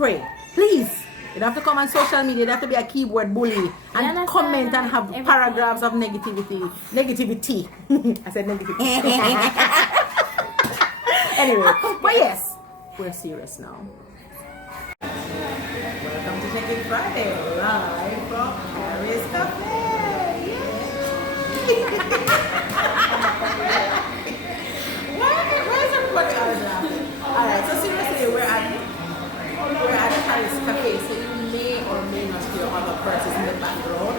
pray. Please. You don't have to come on social media. You don't have to be a keyboard bully and comment and have paragraphs of negativity. I said negativity. Anyway, but yes, we're serious now. Welcome to Check-in Friday, live from Paris Cafe. Why is everybody always laughing? Alright, so seriously, we're at Paris Cafe, so you may or may not hear other persons in the background,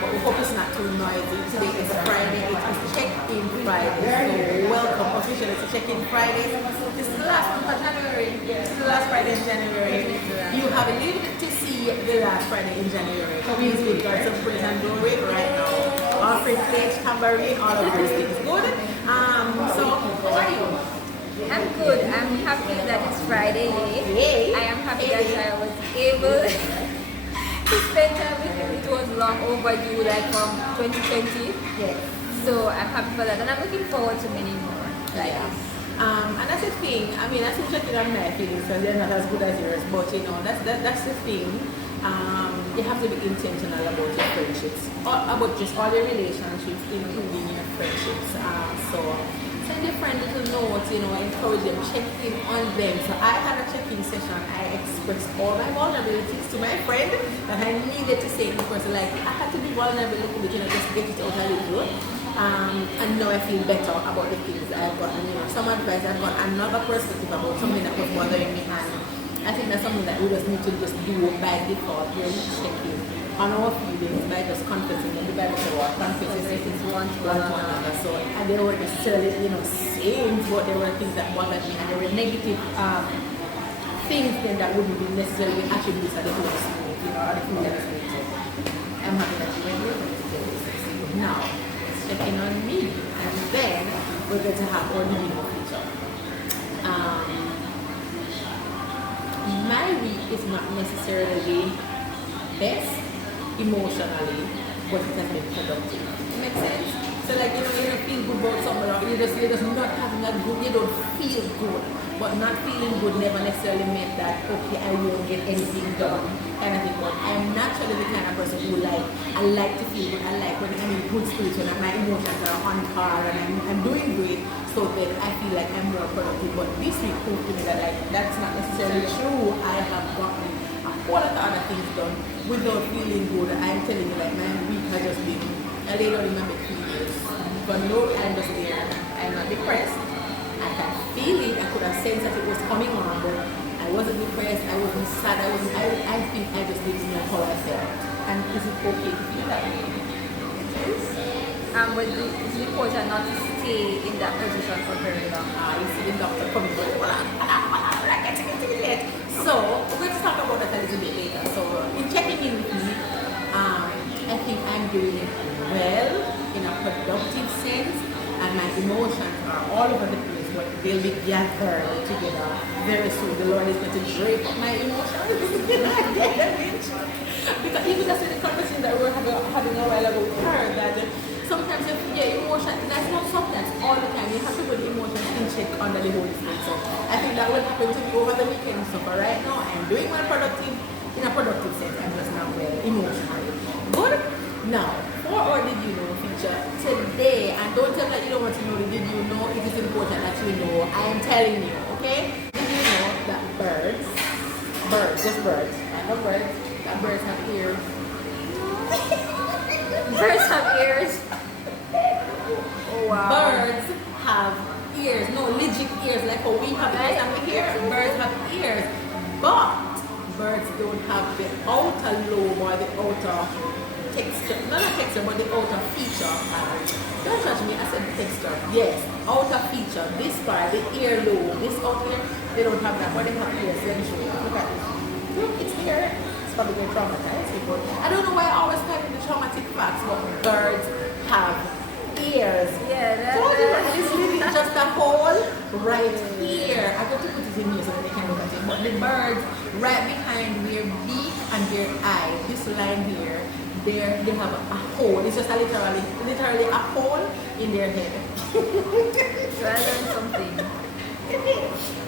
but we hope it's not too noisy. Today is Friday, it is Check-in Friday, so welcome officially to Check-in Friday. This is the last month of January, this is the last Friday in January. You have lived to see the last Friday in January. Please give God some praise and glory right now. Offering plates, tambourine, all of those things. Good? So, how are you? I'm good. I'm happy that it's Friday. Yay. I am happy that I was able to spend time with you. It was long overdue, like from 2020. Yes. So I'm happy for that, and I'm looking forward to many more. Like and that's the thing. I mean, I still checking on my feelings because they're not as good as yours. But you know, that's the thing. You have to be intentional about your friendships, or about just all your relationships, including your friendships. So send your friend little notes, encourage them, check in on them. So I had a check-in session. I expressed all my vulnerabilities to my friend that I needed to say in person. Like, I had to be vulnerable a little bit, just get it out a little. And now I feel better about the things I've gotten, some advice. I've got another perspective about something that was bothering me, and I think that's something that we just need to just do by default. Where we check in on our feelings by just confessing them. The Bible says what confesses is one to another. So, and they weren't necessarily, saying, but there were things that bothered me, and there were negative things then that wouldn't be necessarily attributes of the Holy Spirit, or the Holy Spirit. I'm happy that you went over to tell this. Now, checking on me, and then we're going to have our living feature. My week is not necessarily best emotionally, but it has been productive. Make sense? So like, you don't feel good about something, or you're just not having a good, you don't feel good. But not feeling good never necessarily meant that, okay, I won't get anything done, kind of thing. But I'm naturally the kind of person who I like to feel good. I like when I'm in good spirits, when my emotions are on par and I'm doing great. So then I feel like I'm more productive. But this week proved to me that that's not necessarily true. I have gotten a whole lot of other things done without feeling good. I'm telling you, like, my week has just been, I laid on in my bed 3 years. But no, I'm just there. I'm not depressed. I can feel it. I could have sensed that it was coming on, but I wasn't depressed. I wasn't sad. I think I just didn't know how I felt. And is it okay to feel that way? but it's important not to stay in that position for very long. You see the doctor coming, but so we're going to talk about that a little bit later. So in checking in with me, I think I'm doing it well in a productive sense, and my emotions are all over the place, but they'll be gathered together very soon. The Lord is going to drape up my emotions. Because even that's the conversation that we were having a while ago with her, that sometimes emotion, that's not sometimes, all the time, you have to put the emotions in check under the Holy Spirit. So I think that will happen to me over the weekend. So for right now, I'm doing my productive, in a productive sense. I'm just not well emotionally. Good? Now, for our Did You Know feature today, and don't tell me that you don't want to know the Did You Know, it is important that you know. I am telling you, okay? Did you know that birds, just birds, I know birds, that birds have ears. Birds have ears. Oh wow. Birds have ears, no legit ears, like how we have ears and we hear. Birds have ears, but birds don't have the outer lobe or the outer texture, not a texture, but the outer feature. Don't judge me, I said texture. Yes, outer feature. This part, the ear lobe, this out here, they don't have that, but they have ears. Let me show you. Look at this. Look, it's here. It's probably going to traumatize people. I don't know why I always type in the traumatic facts, but birds have ears. Yeah, this is just a hole right here. I got to put it in here so that they can look at it. But the birds right behind their beak and their eye, this line here, they have a hole. It's just literally a hole in their head. So I learned something.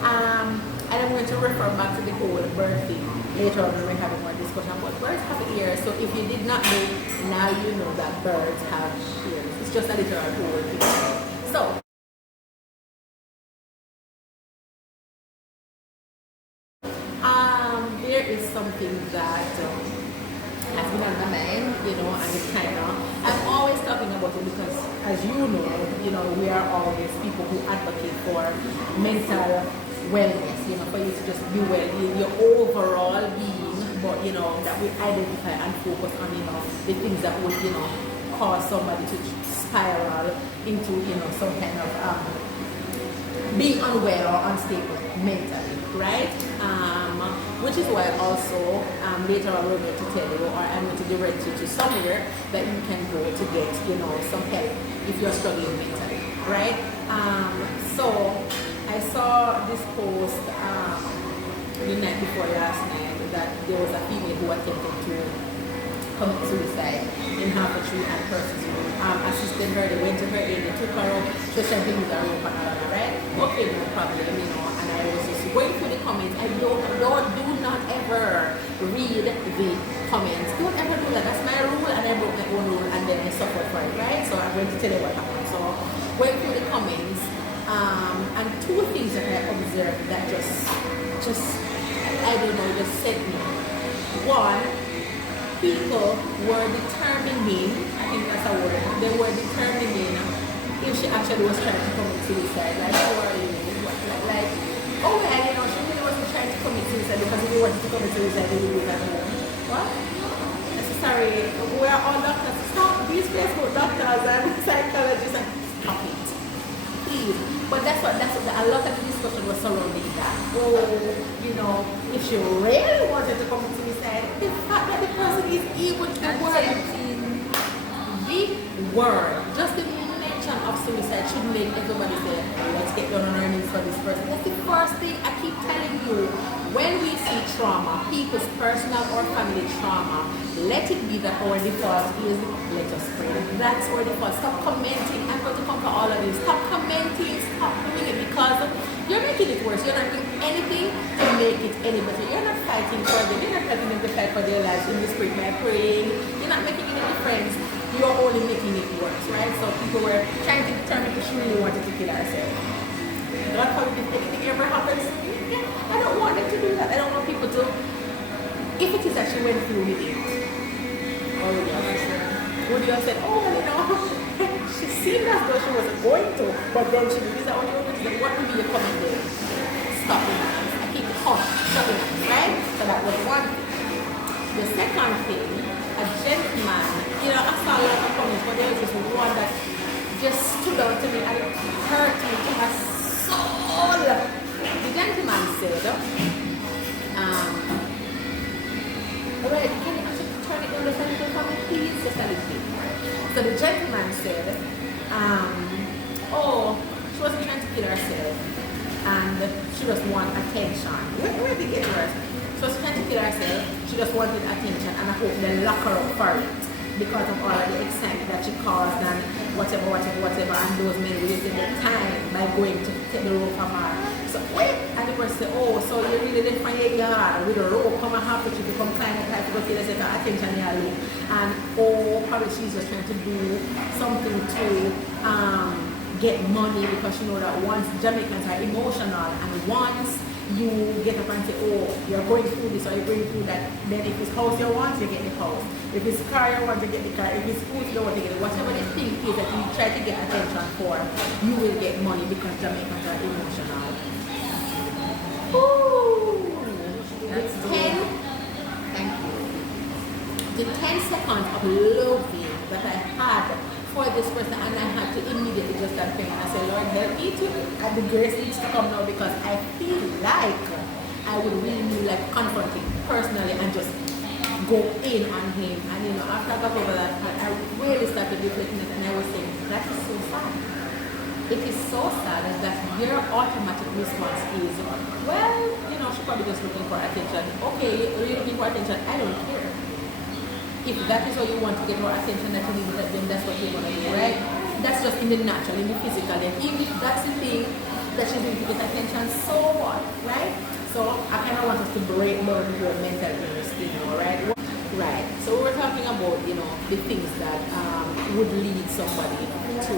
And I'm going going to refer back to the whole birth thing. Later on, we're having one discussion about birds have ears. So if you did not know, now you know that birds have ears. It's just a literal whole picture. So, there is something that has been on my mind, and it's kind of, I'm always talking about it because, as you know, we are always people who advocate for mental wellness, for you to just be well in your overall being, but, that we identify and focus on, the things that would, cause somebody to spiral into, some kind of being unwell or unstable mentally, right? Which is why also later on we're going to tell you, or I'm going to direct you to somewhere that you can go to get, some help if you're struggling mentally, right? So I saw this post the night before last night that there was a female who attempted to commit suicide in Hertfordshire and Percy's room. Assisted her, they went to her in, they took her up, she was trying to use her room for another, right? Okay, no problem, and I was just going through the comments. I do not ever read the comments. Don't ever do that. That's my rule, and I broke my own rule, and then I suffered for it, right? So I'm going to tell you what happened. So went through the comments, and two things that I observed that just I don't know, just set me. One, people were determining, I think that's a word, they were determining if she actually was trying to commit suicide. Like, how are you? Like, oh yeah, she really wasn't trying to commit suicide because if you wanted to commit suicide, they would do it at home. What? Sorry, we are all doctors. Stop these Facebook doctors and psychologists and stop it. Please. But that's what a lot of the discussion was surrounding that. Oh, if she really wanted to commit suicide, the fact that the person is able to word, just the mention of suicide should make everybody say, let's get down on our knees for this person. That's the first thing I keep telling you. When we see trauma, people's personal or family trauma, let it be that our default is let us pray. That's our default. Stop commenting. I'm going to come for all of this. Stop commenting. Stop doing it because you're making it worse. You're not doing anything to make it any better. You're not fighting for them. You're not helping them to fight for their lives in the spirit by praying. You're not making any difference. You're only making it worse, right? So people were trying to determine if she really wanted to kill herself. God forbid if anything ever happens. I don't want them to do that. I don't want people to, if it is that she went through with it, would you have said, she seemed as though she wasn't going to, but then she did. Is that what you were going to say? What would be your comment there? Stop it. I keep it hot. Stop it, right? So that was one thing. The second thing, a gentleman, I saw a lot of comments, but there was this one that just stood out to me and it hurt me to my soul. The gentleman said, alright, can you actually turn it on the center for me, please? Just a little bit. So the gentleman said, she wasn't trying to kill herself and she just wanted attention. Where did they get her? She was trying to kill herself, she just wanted attention, and I hope they lock her up for it because of all of the excitement that she caused and whatever, and those men wasted their time by going to take the rope from her. So and the person said, so you really left from your yard with a rope, come and have to become climb up to go kill herself, attention here, and probably she's just trying to do something to get money because you know that once Jamaicans are emotional and once you get up and say, you're going through this or you're going through that, then if it's house you want, you get the house. If it's car you want, you get the car. If it's food you want, you get it. Whatever the thing is that you try to get attention for, you will get money because Jamaicans are emotional. That's 10, thank you. The 10 seconds of loving that I had for this person, and I had to immediately just start praying and I said, Lord, help me to, and the grace needs to come now because I feel like I would really like confront him personally and just go in on him. And after I got over that, I really started reflecting it and I was saying, that is so sad. It is so sad that your automatic response is, she's probably just looking for attention. Okay, you're looking for attention, I don't care. If that is what you want to get more attention, that you need to let them, that's what you're going to do, right? That's just in the natural, in the physical. And even if that's the thing that she's doing to get attention, so what, right? So I kind of want us to break down your mental illness, right? Right. So we're talking about, the things that would lead somebody to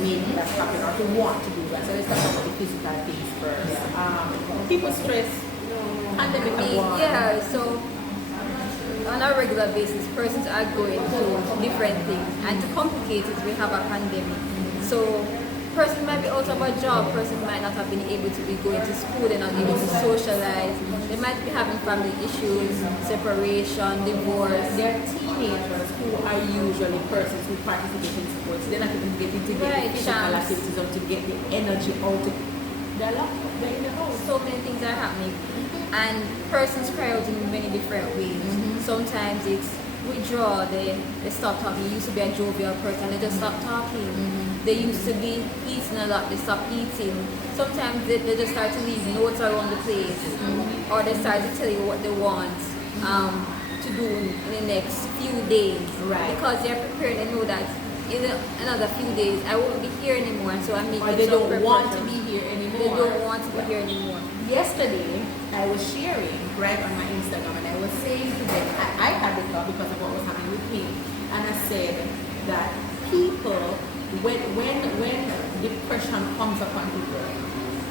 make that happen or to want to do that. So let's talk about the physical things first. People stress, pandemic and war. Yeah, so on a regular basis, persons are going through different things, and to complicate it, we have a pandemic. So person might be out of a job, person might not have been able to be going to school, they're not able to socialize, they might be having family issues, separation, divorce. They're teenagers who are usually persons who participate in sports. They're not even getting to get the physical activities or to get the energy out. They're locked up, they're in the house. So many things are happening, and persons cry out in many different ways. Sometimes it's withdraw, they stop talking. You used to be a jovial person, they just stop talking. They used to be eating a lot, they stop eating. Sometimes they just start to leave notes around the place, or they start to tell you what they want to do in the next few days. Right. Because they're prepared, they know that in another few days I won't be here anymore, so I'm making or they don't want to be here anymore. They don't want to be here anymore. Yesterday, I was sharing right on my Instagram, and I was saying to them, I had the thought because of what was happening with me, and I said that people, when depression comes upon people,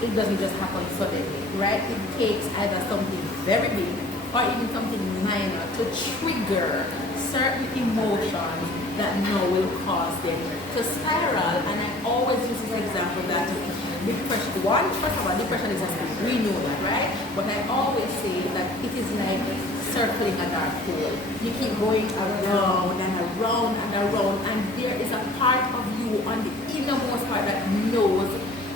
it doesn't just happen suddenly, right? It takes either something very big or even something minor to trigger certain emotions that now will cause them to spiral. And I always use this example that depression, first of all, depression is a state. We know that, right? But I always say that it is like circling a dark hole. You keep going around and around and around, and there is a part of you on the innermost part that knows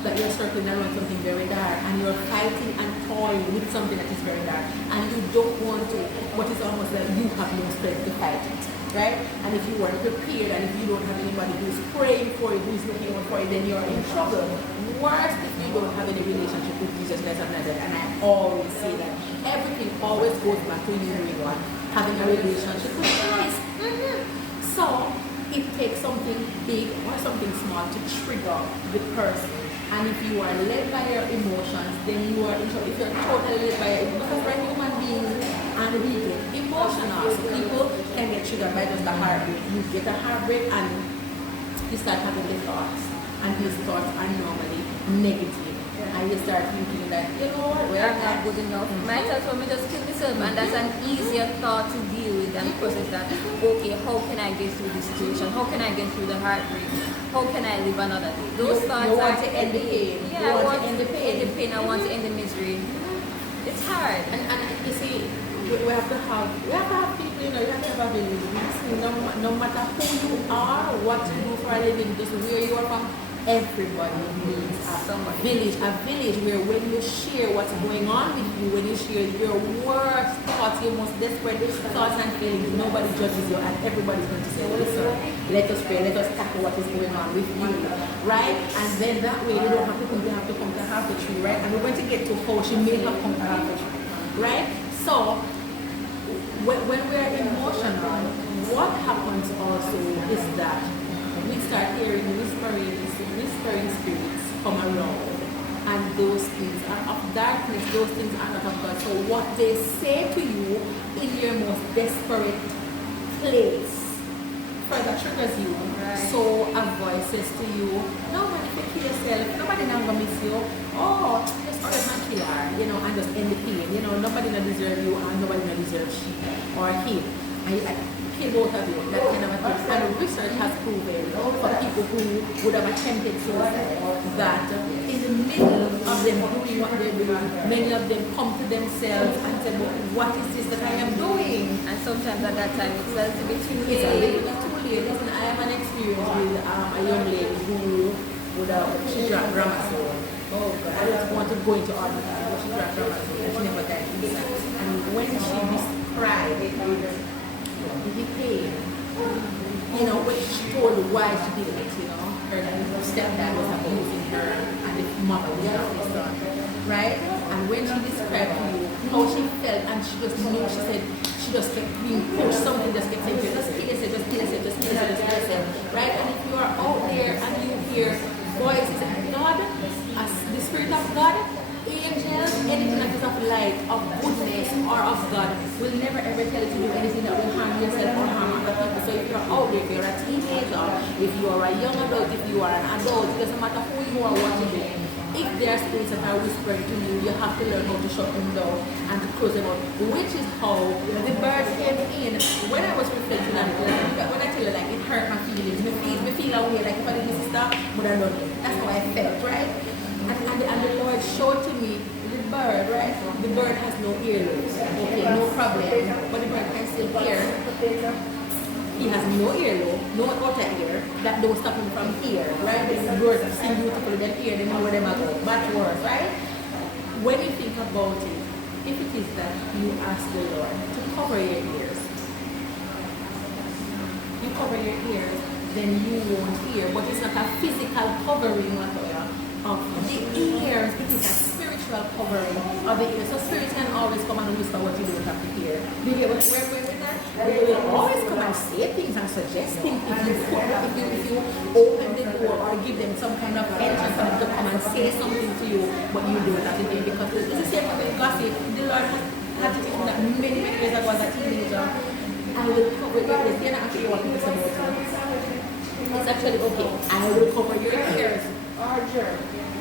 that you're circling around something very dark, and you're fighting and toying with something that is very dark, and you don't want to, but it's almost like you have no strength to fight it, right? And if you weren't prepared, and if you don't have anybody who's praying for you, who's looking out for you, then you're in trouble. Worse if you don't have any relationship with Jesus Christ of Nazareth. And I always say that everything always goes back to you doing what? Having a relationship with Christ. So it takes something big or something small to trigger the person. And if you are led by your emotions, then you are in trouble. If you're totally led by your emotions, because we're human beings and we get emotional. So people can get triggered by just a heartbreak. You get a heartbreak and you start having the thoughts. And these thoughts are normally negative. And you start thinking that, what, We are not good enough. Might as well just kill myself, and that's an easier thought to deal with and process that. Okay, how can I get through this situation? How can I get through the heartbreak? How can I live another day? Those thoughts you want to end the pain. Yeah, I want to end the pain. I want to end the misery. It's hard. And you see, we have to have people, you have to have a village. No matter who you are, what you do for a living, just where you are from, everybody needs a village where when you share what's going on with you, when you share your worst thoughts, your most desperate thoughts and feelings, nobody judges you, and everybody's going to say, listen, let us pray, let us tackle what is going on with you, right? And then that way you don't have to come, you have to come to half the tree, right? And we're going to get to how she may have come to half the tree, right? So when we're emotional, what happens also is that we start hearing whispering spirits come around, and those things are of darkness, those things are not of God. So what they say to you in your most desperate place further triggers you. Right. So a voice says to you, no man, if you kill yourself, nobody now gonna miss you. Oh, just go ahead and kill her, and just end the pain. Nobody not deserve you, and nobody not deserve she or him. I kill both of you, that kind of a thing. And research has proven for people who would have attempted suicide that in the middle of them doing what they're doing, many of them come to themselves and say, well, what is this that I am doing? And sometimes at that time it's a little bit too It's a late. little bit too late. Listen, I have an experience with a young lady who she drank Ramasol. Oh God, I don't want to go into all the things, but she drank Ramasol and she never died inside. And when she described the pain, when she told why she did it, her stepdad was abusing her and the mother was not his son, right? And when she described to you how she felt, and she just knew, she said she just kept being pushed, something just kept saying, just kill yourself, just kill yourself, just kill yourself, just kill yourself, right? And if you are out there and you hear voices of God, as the Spirit of God, angels, anything that is light, of goodness, or of God will never ever tell you to do anything that will harm yourself or harm other people. So if you're out there, if you're a teenager, if you are a young adult, if you are an adult, it doesn't matter who you are, what you do. If there are spirits that are whispering to you, you have to learn how to shut them down and to close them out, which is how the bird came in. When I was reflecting on it, when I tell you, like, it hurt my feelings, me feel away, like if I didn't stop, but I don't know. That's how I felt, right? And the Lord showed to me the bird, right? The bird has no earlobes, okay, no problem, but the bird can still hear. He has no earlobe, no outer ear, that don't stop him from here, right? The birds are sing beautifully, them ear, they know where they are going. Bad words, right? When you think about it, if it is that you ask the Lord to cover your ears, you cover your ears, then you won't hear. But it's not a physical covering of the ears, it is a spiritual covering of the ears. So spirits can always come and whisper what you don't have to hear. Do you get what we're with that? They will always come and say things and suggest things if you open the door or give them some kind of entrance for them to come and say something to you, but you do not again, because it's the same with gossip. The Lord had to teach me that many years ago as a teenager. I will cover your ears. They're not actually what people say about you. It's actually okay. I will cover your ears.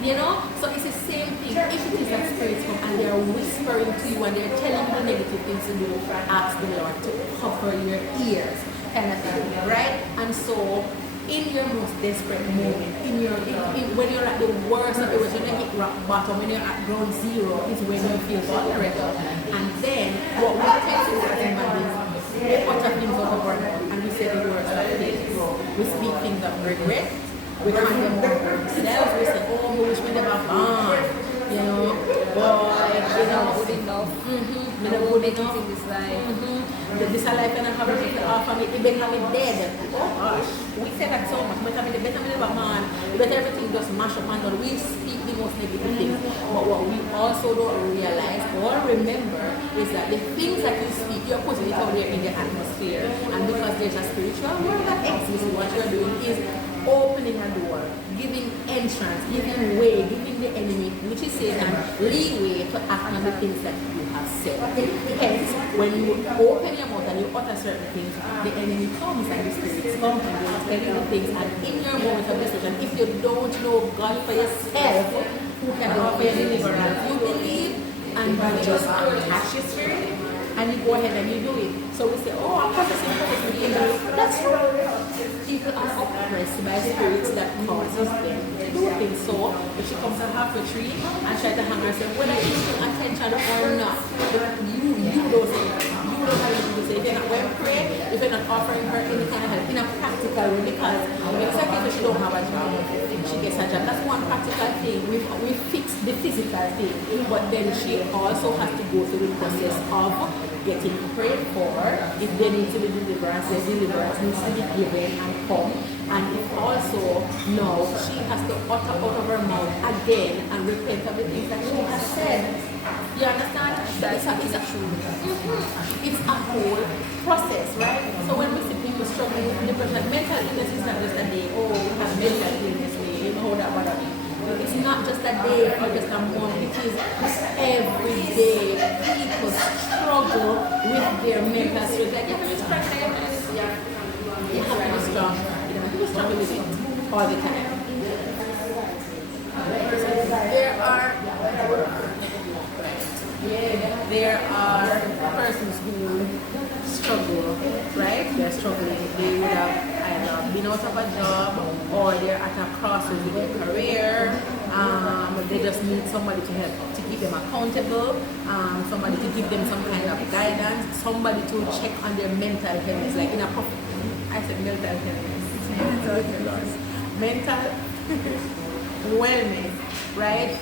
You know? So it's the same thing. If it is that spirits come and they're whispering to you and they're telling you negative things to do, ask the Lord to cover your ears, kind of thing, right? And so, in your most desperate moment, when you're at the worst of it, when you're hit rock bottom, when you're at ground zero, is when you feel vulnerable. And then, what we tend to do as human beings, we utter things out of our mouth and we say the words of things. We speak things of regret. We condemn ourselves. We say, oh, we wish we never born. You know, boy, you know, good enough. You know, good enough. In this life. This life and I have it for me. It better be dead. Oh gosh, we say that so much. Better be never man. Better everything just mash up and down. We speak the most negative things. But what we also don't realize or remember is that the things that you speak, you're putting it out there in the atmosphere. And because there's a spiritual world that exists, what you're doing is opening a door, giving entrance, giving way, giving the enemy, which is Satan, leeway to act on the things that you have said. Hence, when you open your mouth and you utter certain things, the enemy comes and the spirits come and they tell you the things. And in your moment of decision, if you don't know God for yourself, who can offer you deliverance, you believe and you just attach your spirit and you go ahead and you do it. So we say, oh, I'm processing. That's right. People are oppressed by spirits that causes them to do things. So if she comes and half a tree and try to hang herself, whether she's paying attention or not, you don't say it. You don't have anything to say. If you're not going to pray, if you're not offering her any kind of help in a practical way, because exactly if she don't have a job, she gets a job. That's one practical thing. We fix the physical thing, but then she also has to go through the process of getting prayed for. If they need to be deliverance, their deliverance needs to be given and come. And if also now she has to utter out of her mouth again and repent of the things that she has said. You understand? It's a whole process, right? So when we see people struggling with depression, mental illness is not just a day, oh, we have mental illness, you know that bother me. It's not just a day or just a month, it is every day. People struggle with their mental strength. Like, you have to be strong, you have to be strong. You have to struggle with it all the time. There are persons who struggle, right? They're struggling. They would have either been out of a job or they're at a crossroads with their career. They just need somebody to help, to keep them accountable, somebody to give them some kind of guidance, somebody to check on their mental health. Like in a I said mental health. Mental wellness, right?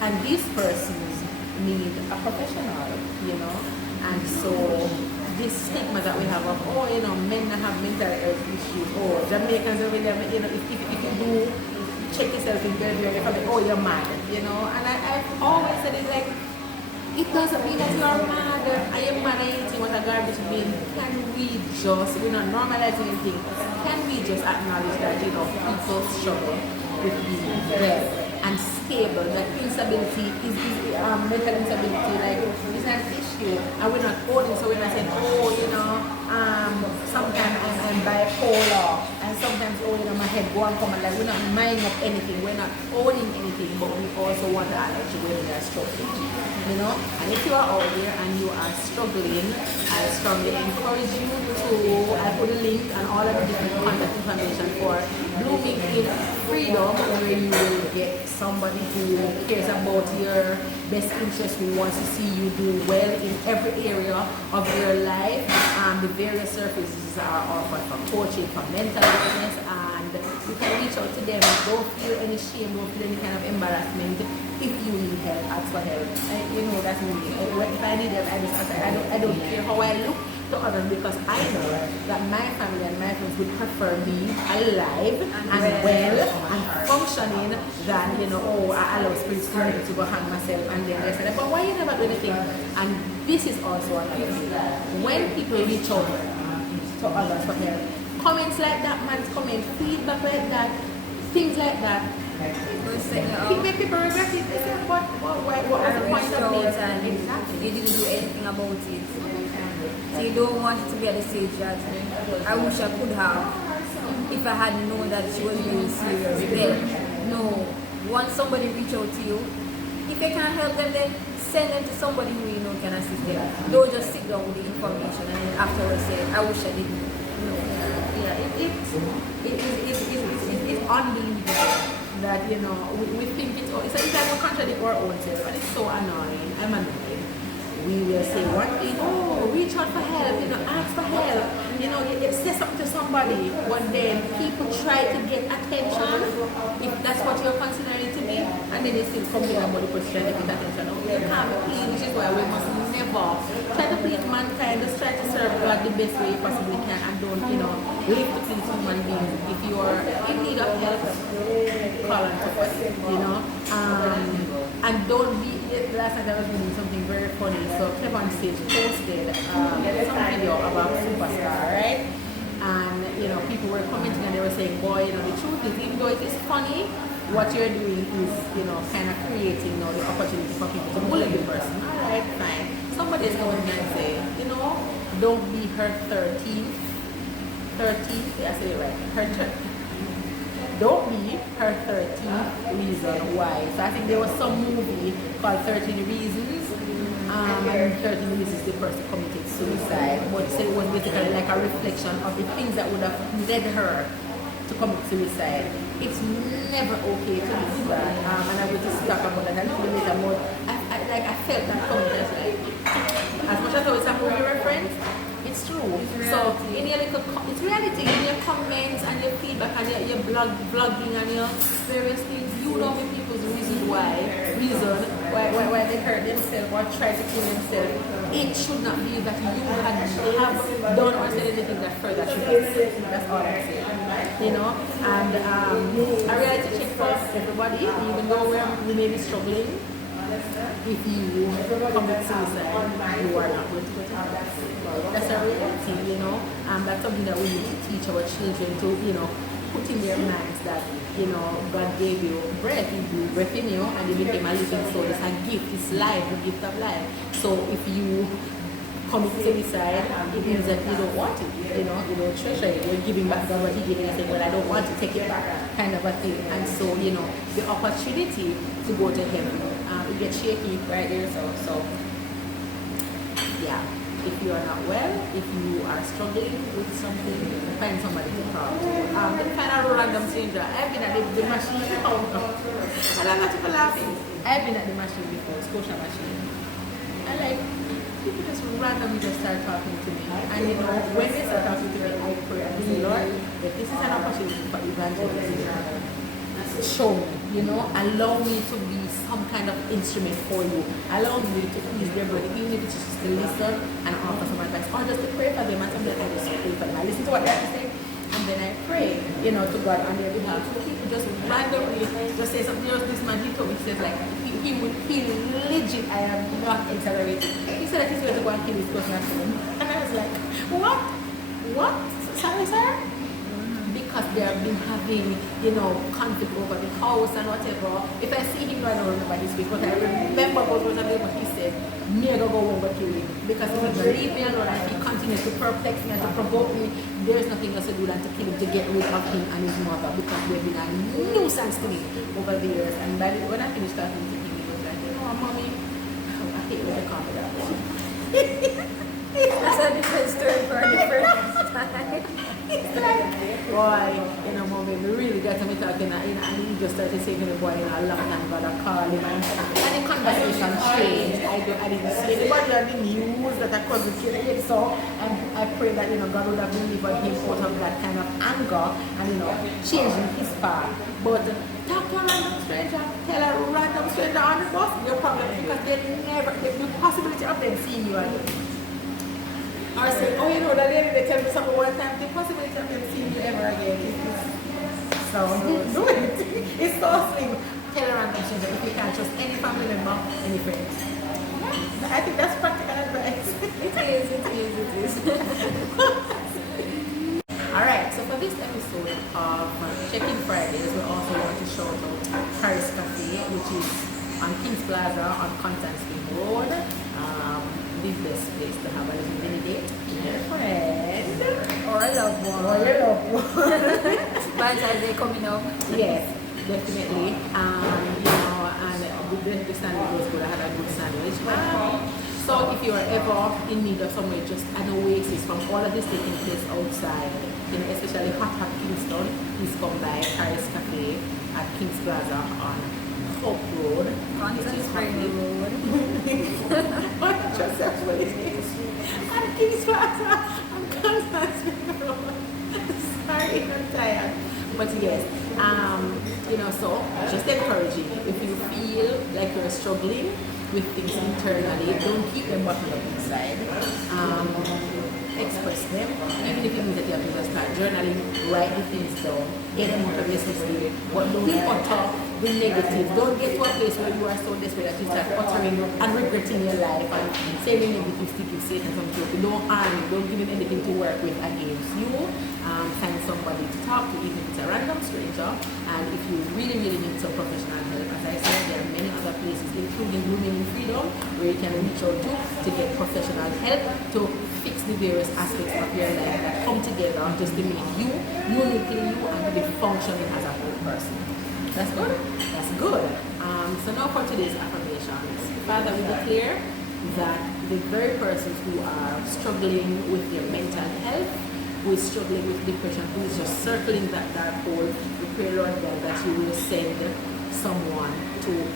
And these persons need a professional, you know. And so this stigma that we have of, oh, you know, men that have mental health issues, or Jamaicans over there, you know, if you do check yourself in very, very probably, oh, you're mad, you know. And I've always said it's like, it doesn't mean that you're mad. I am mad at anything what a garbage bin. Can we just, we're not normalizing anything, can we just acknowledge that, you know, people struggle with being dead? and stable. That instability is mental instability, like it's an issue, and we're not owning. So we're not saying, oh, sometimes I'm bipolar, and sometimes, oh, my head go and come, and like we're not minding up anything, we're not owning anything, but we also want to acknowledge when we are struggling. And if you are out there and you are struggling, I strongly encourage you to, I put a link and all of the different contact information for Blooming in Freedom, where you will get somebody who cares about your best interest, who wants to see you do well in every area of your life. The various services are offered for coaching, for mental wellness, and you can reach out to them. Don't feel any shame, don't feel any kind of embarrassment. If you need help, ask for help. That's me. If I need help, I don't care how I look to others, because I know that my family and my friends would prefer me alive and well and functioning than, I allow spirits to go hang myself, and then they say, but why you never do anything? And this is also another thing. When people reach out to others for help, comments like that, man's comment, feedback like that, things like that, people regret it. They say, what was the point of me? Exactly. You didn't do anything about it. So you don't want it to be at the stage that I wish I could have, if I had known that she was being serious. Then, no. Once somebody reach out to you, if you can't help them, then send them to somebody who you know can assist them. Don't just sit down with the information and then afterwards say, I wish I didn't. It's unbelievable that we think it's like we contradict our own self, and it's so annoying. I'm annoyed. We will say one thing, oh, reach out for help, ask for help, you say something to somebody, but then people try to get attention, if that's what you're considering to be, and then they still come here and the person trying to get attention. Oh, you can't please, which is why we must never try to please mankind. Just try to serve God the best way you possibly can, and don't, live to please human beings. If you are in need of help, call on somebody, and don't be. Last night I was reading something very funny. So Kevin Sage posted some video about Superstar, right? And people were commenting and they were saying, boy, the truth is, even though it is funny, what you're doing is, kind of creating the opportunity for people to bully the person. All right, fine. Somebody's going and say, don't be her 13th. Yeah, I say it right. Don't be her 13th reason why. So I think there was some movie called 13 Reasons, and 13 Reasons the person committed suicide. But so it was basically like a reflection of the things that would have led her to commit suicide. It's never okay to do that. And I will just talk about that a little later, but I felt that comment as like, as much as it's a movie reference, it's true. So in your it's reality, in your comments and your feedback and your blogging and your various things, you know the people's reason why they hurt themselves or try to kill themselves. It should not be that you have done or said anything that further should have said. That's all I'm saying. And a reality check for everybody, even though we may be struggling. If you commit suicide, you are not going to go to heaven. That's a reality, that's something that we need to teach our children to, put in their minds that, God gave you breath, He blew breath in you, and you became a living soul. It's a gift, it's life, the gift of life. So if you commit suicide, it means that you don't want it, you don't treasure it. You're giving back God what He gave you and saying, well, I don't want to take it back, kind of a thing. And so, the opportunity to go to heaven, it gets shaky right there. So yeah, if you are not well, if you are struggling with something, find somebody to talk to. The kind of random stranger. I've been at the machine before. And I'm not people laughing. I've been at the machine before, Scotia machine. And people just randomly just start talking to me. And when they start talking to me, I pray and say, Lord, if this is an opportunity for evangelism, show me, allow me to be some kind of instrument for you. Allow me to please their brother, even if it's just to listen and offer some advice, or just to pray for them, and sometimes I just pray for them. I listen to what they have to say, and then I pray, to God on their behalf. People just randomly just say something else. This man, he told me, he says he legit, I am not exaggerating. He said that he's going to go and kill this person at home. And I was like, what? Sorry, sir? because they have been having, conflict over the house and whatever. If I see him, I don't remember this week, but I remember what he said, me I go home but kill him. Because if he leave me alone and he continues to perplex me and to provoke me, there's nothing else to do than to kill him, to get rid of him and his mother, because they've been a nuisance to me over the years. And when I finished talking to him, he was like, mommy, I hate when you call me that. That's a different story for a different time. It's like, boy, mommy, we really got to me talking, and he just started saying to the boy, a long time God, I call him, and the conversation changed. I didn't see anybody on the news that I couldn't kill him, so I pray that, God would have delivered him out of that kind of anger, and, changing his path. But talk to a random stranger, tell a random stranger on the bus, your problem, because the possibility of them seeing you again. Or say, that they tell me something one time, the possibility of them seeing you ever again so do it. It's so slim. Tell a random stranger if you can't trust any family member, any friends. I think that's practical advice. It is. Alright, so for this episode of Check-in Fridays, we also want to shout out Paris Cafe, which is on Kings Plaza on Constance Road. The best place to have a little mini date with your friend Or a loved one. Valentine's Day coming up. Yes, definitely. And the sandwich was good. I had a good sandwich. So if you are ever in need of somewhere, just an oasis from all of this taking place outside, especially hot Kingston, please come by Paris Cafe at Kings Plaza on Hope Road. Constance Road. Just that's what it is. And Kings Plaza and Constance Road. Sorry, I'm tired. But yes, so just encouraging. If you feel like you're struggling with things internally, don't keep them bottled up inside. Express them. Even if you mean that you have to just start journaling, write the things down, get them out of your system. But don't utter the negative. Don't get to a place where you are so desperate that you start uttering and regretting your life and saying negative stick with Satan some people. Don't harm you. Don't give him anything to work with against you. Find somebody to talk to, even if it's a random stranger. And if you really, really need some professional help, as I said, there are many other places, including Blooming in Freedom, where you can reach out to get professional help to fix the various aspects of your life that come together just to make you uniquely you and to be functioning as a whole person. That's good? That's good. So now for today's affirmations. Father, we declare that the very persons who are struggling with their mental health, who is struggling with depression, who is just circling that dark hole, we pray, Lord God, that you will send someone to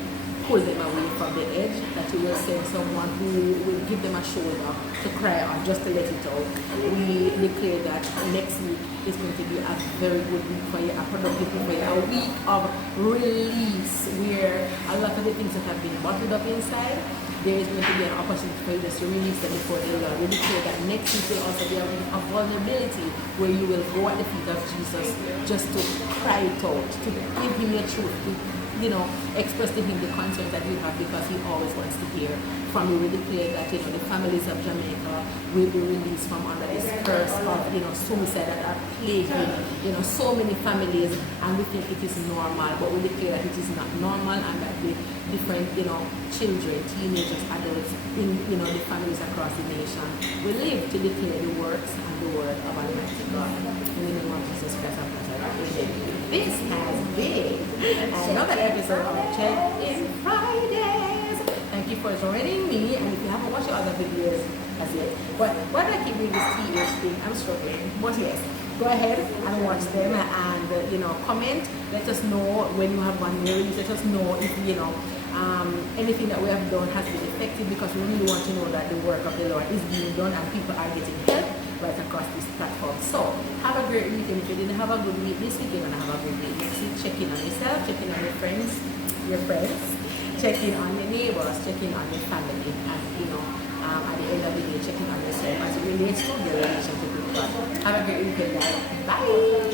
pull them away from the edge, that you will send someone who will give them a shoulder to cry on, just to let it out. We declare that next week is going to be a very good week for you, a productive week for you, a week of release, where a lot of the things that have been bottled up inside, there is going to be an opportunity for you just to release them before the Lord. We declare that next week will also be a week of vulnerability, where you will go at the feet of Jesus just to cry it out, to give him your truth, to express to him the concerns that you have, because he always wants to hear from you. We declare that, the families of Jamaica will be released from under this curse of, suicide that are plaguing, so many families, and we think it is normal, but we declare that it is not normal, and that the different, children, teenagers, adults in, the families across the nation will live to declare the works and the word of Almighty God. In the name of Jesus Christ of Nazareth. This has been another episode of Check-in Fridays. Thank you for joining me, and if you haven't watched your other videos as yet, but why do I keep doing this TH thing? I'm struggling. But yes, go ahead and watch them, and comment. Let us know when you have one release. Let us know if anything that we have done has been effective, because we really want to know that the work of the Lord is being done and people are getting help right across this platform. So have a great weekend. If you didn't have a good week this week, you're gonna have a good week next week. Check in on yourself, check in on your friends, check in on your neighbors, check in on your family, and at the end of the day, check in on yourself as it relates to your relationship with God. Have a great weekend, guys. Bye.